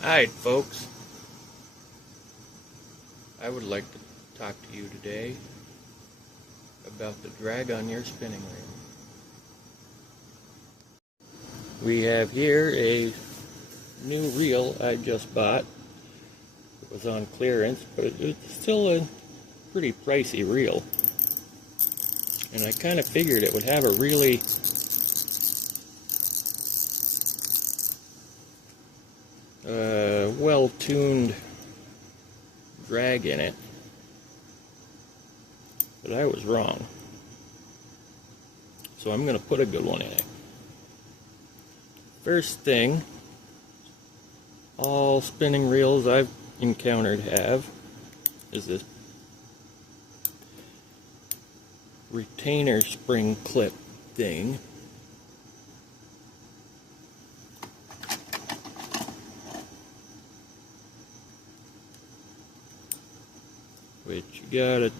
Alright, folks, I would like to talk to you today about the drag on your spinning reel. We have here a new reel I just bought. It was on clearance, but it's still a pretty pricey reel. And I kind of figured it would have a really well-tuned drag in it, but I was wrong. So I'm going to put a good one in it. First thing, all spinning reels I've encountered have is this retainer spring clip thing. Which you gotta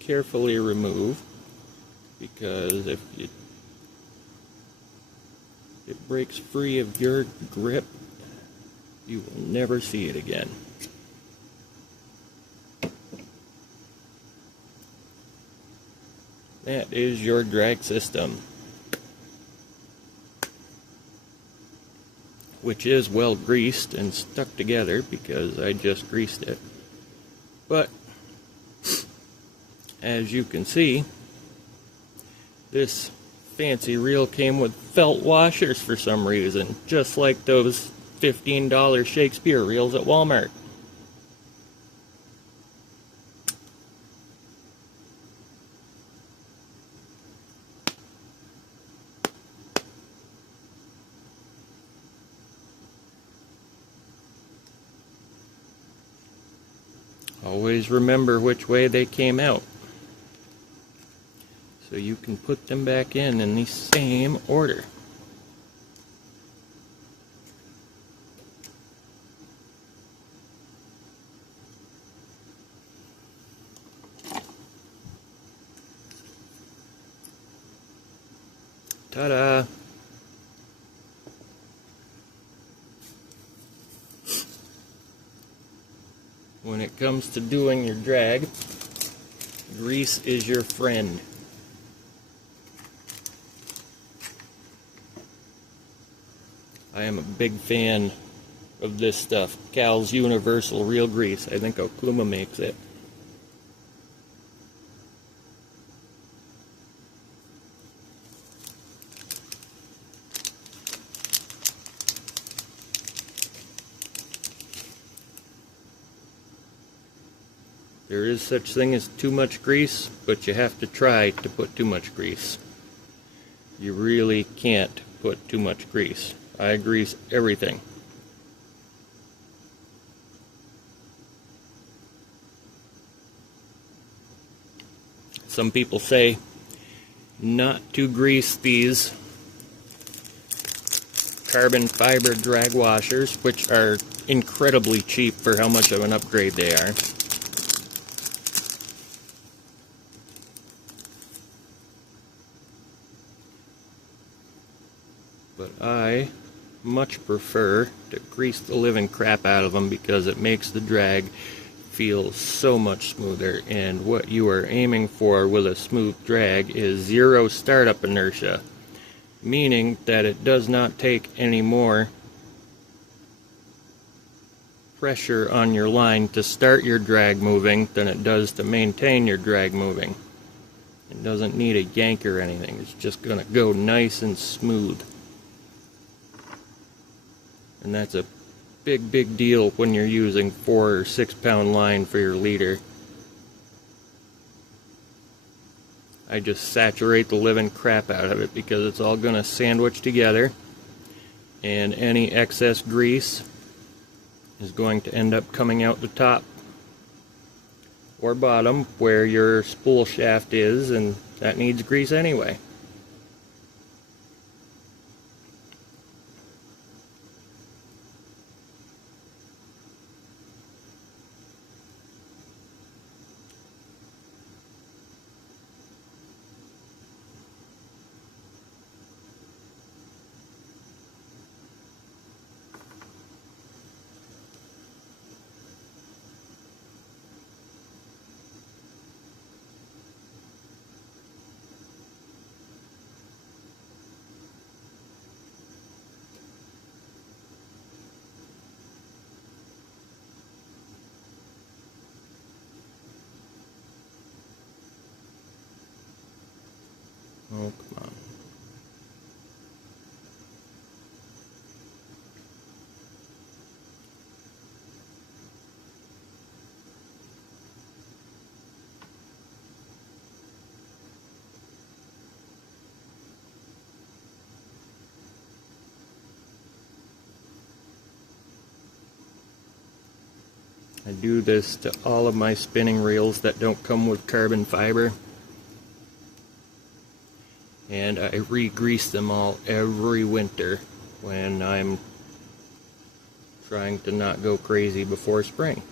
carefully remove, because if it breaks free of your grip, you will never see it again. That is your drag system, which is well greased and stuck together because I just greased it. But as you can see, this fancy reel came with felt washers for some reason, just like those $15 Shakespeare reels at Walmart. Always remember which way they came out, so you can put them back in the same order. Ta-da! When it comes to doing your drag, grease is your friend. I am a big fan of this stuff. Cal's Universal Reel Grease. I think Okuma makes it. There is such thing as too much grease, but you have to try to put too much grease. You really can't put too much grease. I grease everything. Some people say not to grease these carbon fiber drag washers, which are incredibly cheap for how much of an upgrade they are. But I much prefer to grease the living crap out of them because it makes the drag feel so much smoother. And what you are aiming for with a smooth drag is zero startup inertia, meaning that it does not take any more pressure on your line to start your drag moving than it does to maintain your drag moving. It doesn't need a yank or anything. It's just going to go nice and smooth. And that's a big deal when you're using 4 or 6 pound line for your leader. I just saturate the living crap out of it because it's all going to sandwich together, and any excess grease is going to end up coming out the top or bottom where your spool shaft is, and that needs grease anyway. Oh, come on. I do this to all of my spinning reels that don't come with carbon fiber. And I re-grease them all every winter when I'm trying to not go crazy before spring.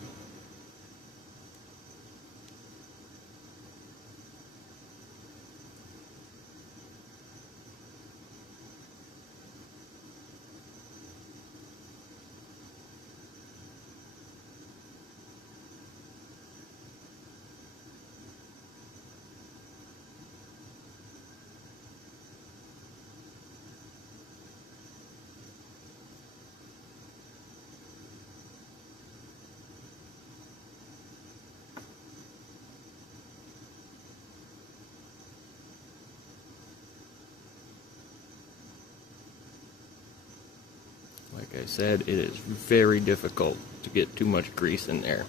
Like I said, it is very difficult to get too much grease in there.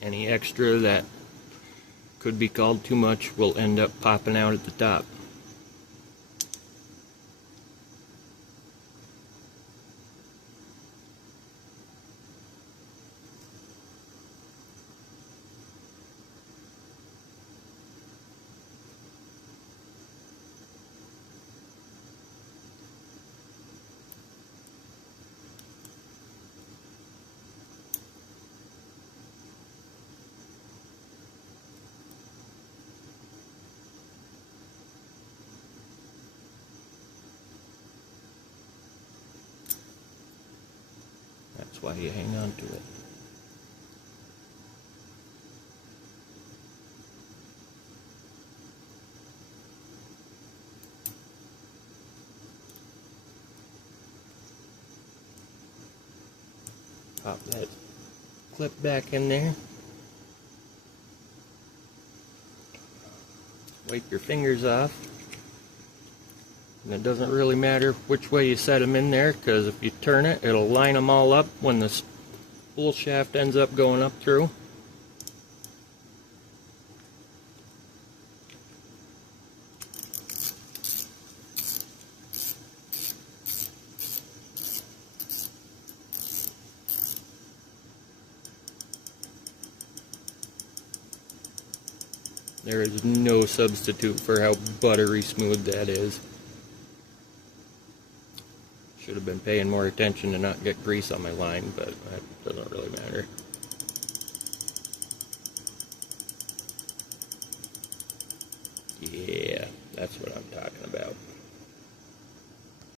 Any extra that could be called too much will end up popping out at the top. That's why you hang on to it. Pop that clip back in there. Wipe your fingers off. And it doesn't really matter which way you set them in there, because if you turn it, it'll line them all up when the spool shaft ends up going up through. There is no substitute for how buttery smooth that is. Should have been paying more attention to not get grease on my line, but that doesn't really matter. Yeah, that's what I'm talking about.